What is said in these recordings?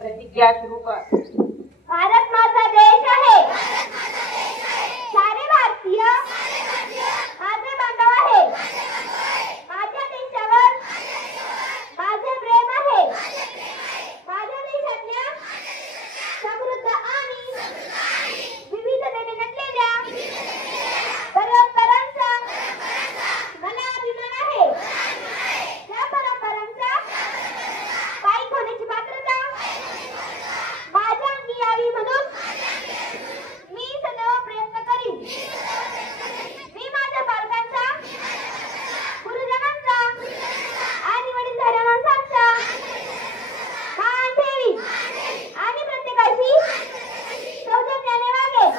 प्रतिज्ञा सुरू कर। भारत माझा देश आहे, सारे भारतीय माझे बांधव आहे, माझ्या देशावर माझे प्रेम आहे, माझ्या देशातल्या समृद्ध आणि विविधतेने नटलेल्या परंपरांचा मला अभिमान आहे। त्या परंपरांचा पायी होण्याची पात्रता माझ्या अंगी यावी म्हणून मी सदैव प्रयत्न करीन। मी माझ्या पालकांचा, गुरुजनांचा आणि वडीलधाऱ्या माणसांचा मान ठेवीन आणि प्रत्येकाशी सौजन्याने वागेन।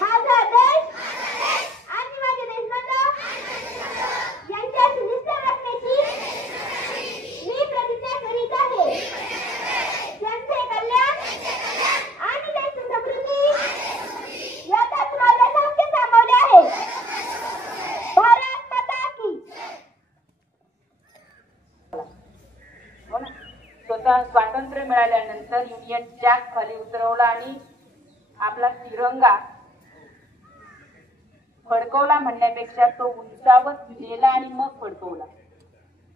माझा देश आणि माझे देशबांधव यांच्याशी निष्ठा राखण्याची मी प्रतिज्ञा करीत आहे। त्यांचे कल्याण आणि त्यांची समृद्धी यातच माझे साक्ष सामावले आहे। भारत माता की। हो ना? स्वतः स्वातंत्र्य मिळाल्यानंतर युनियन जॅक खाली उतरवला आणि आपला तिरंगा फडकवला म्हणण्यापेक्षा तो उंचावत नेला आणि मग फडकवला।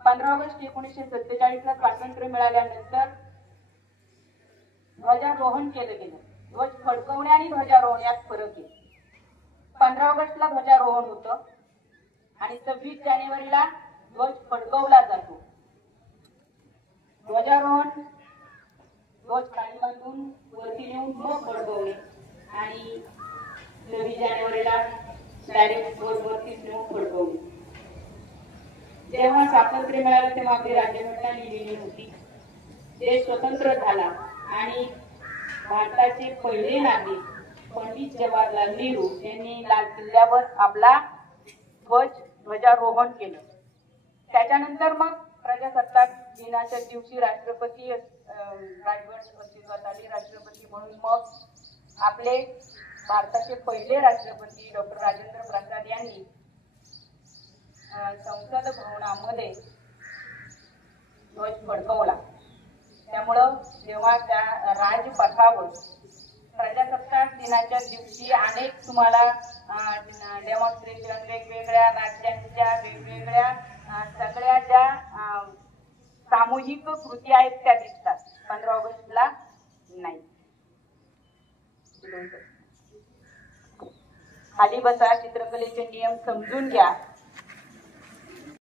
15 ऑगस्ट 1947 ला स्वातंत्र्य मिळाल्यानंतर ध्वजारोहण केलं गेलं। ध्वज फडकवणे आणि ध्वजारोहण यात फरक आहे। 15 ऑगस्टला ध्वजारोहण होतं आणि 26 जानेवारीला ध्वज फडकवला जातो। ध्वजारोहण ध्वज खाली बांधून वरती नेऊन मग फडकवणे आणि 26 जानेवारीला डायरेक्ट ध्वज वरती नेऊन फडकवणे। जेव्हा स्वातंत्र्य मिळालं तेव्हा आपली राज्यघटना लिहिलेली होती। देश स्वतंत्र झाला आणि भारताचे पहिले नागरिक पंडित जवाहरलाल नेहरू यांनी लाल किल्ल्यावर आपला ध्वजारोहण केलं। त्याच्यानंतर मग प्रजासत्ताक दिनाच्या दिवशी राष्ट्रपती राजवट अस्तित्वात आली। राष्ट्रपती म्हणून मग आपले भारताचे पहिले राष्ट्रपती डॉक्टर राजेंद्र प्रसाद यांनी संसद भवनामध्ये ध्वज फडकवला। त्यामुळं जेव्हा त्या राजपथावर प्रजासत्ताक दिनाच्या दिवशी अनेक तुम्हाला डेमॉन्स्ट्रेशन वेगवेगळ्या राज्यांच्या वेगवेगळ्या सगळ्या ज्या सामूहिक कृती आहेत त्या दिसतात, 15 ऑगस्टला नाही। खाली बसा, चित्रकलेचे नियम समजून घ्या।